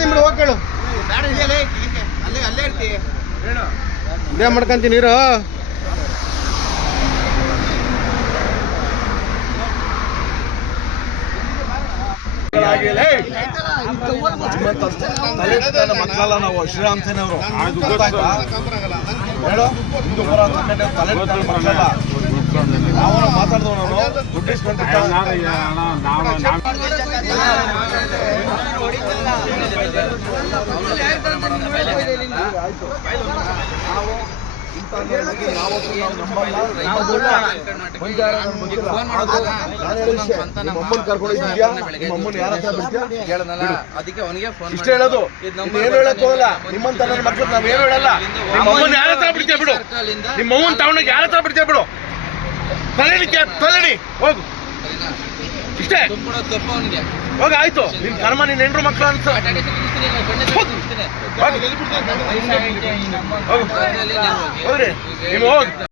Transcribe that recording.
ನಿಮ್ದು ಹೋಗ್ಕೇಳು ಅಲ್ಲೇ ಇರ್ತೀವಿ ಇದೇ ಮಾಡ್ಕೊಂತೀನಿ ನೀರು ಮಕ್ಕಳಲ್ಲ ನಾವು ಶ್ರೀರಾಮ್ ಸೇನೆ ಅವರು ಹೇಳು ಹಿಂದೂ ಪರ ತಲೆ ಮಕ್ಕಳಲ್ಲ ನಾವು ಮಾತಾಡಿದವು ನಾವು ದುಡ್ಡು ನಿಮ್ಮಮ್ಮನ್ ಕರ್ಕೊಂಡಿದ್ಯಾ ನಿಮ್ಮಮ್ಮನ್ ಯಾರ ಹತ್ರ ಅದಕ್ಕೆ ಅವನಿಗೆ ಫೋನ್ ಇಷ್ಟ ಹೇಳೋದು ಏನು ಹೇಳಕ್ ಹೋಗಲ್ಲ ನಿಮ್ಮಂತ ನನ್ನ ಮಕ್ಳು ನಾವೇನು ಹೇಳಲ್ಲ ನಿಮ್ಮಮ್ಮನ್ ಯಾರ ಹತ್ರ ಬಿಡ್ತೀಯ ಬಿಡು ನಿಮ್ಮಮ್ಮನ್ ತಗೊಂಡೋಗಿ ಯಾರ ಹತ್ರ ಬಿಡ್ತೀಯ ಬಿಡು ತಲೆಡಿ ಹೋಗು ಇಷ್ಟೇ ಹೋಗ ಆಯ್ತು ನಿನ್ ಕರ್ಮ ನಿನ್ ಹೆಂಡ್ರು ಮಕ್ಳು ಅನ್ಸ ಹೋಗ್ರಿ ನೀವು ಹೋಗಿ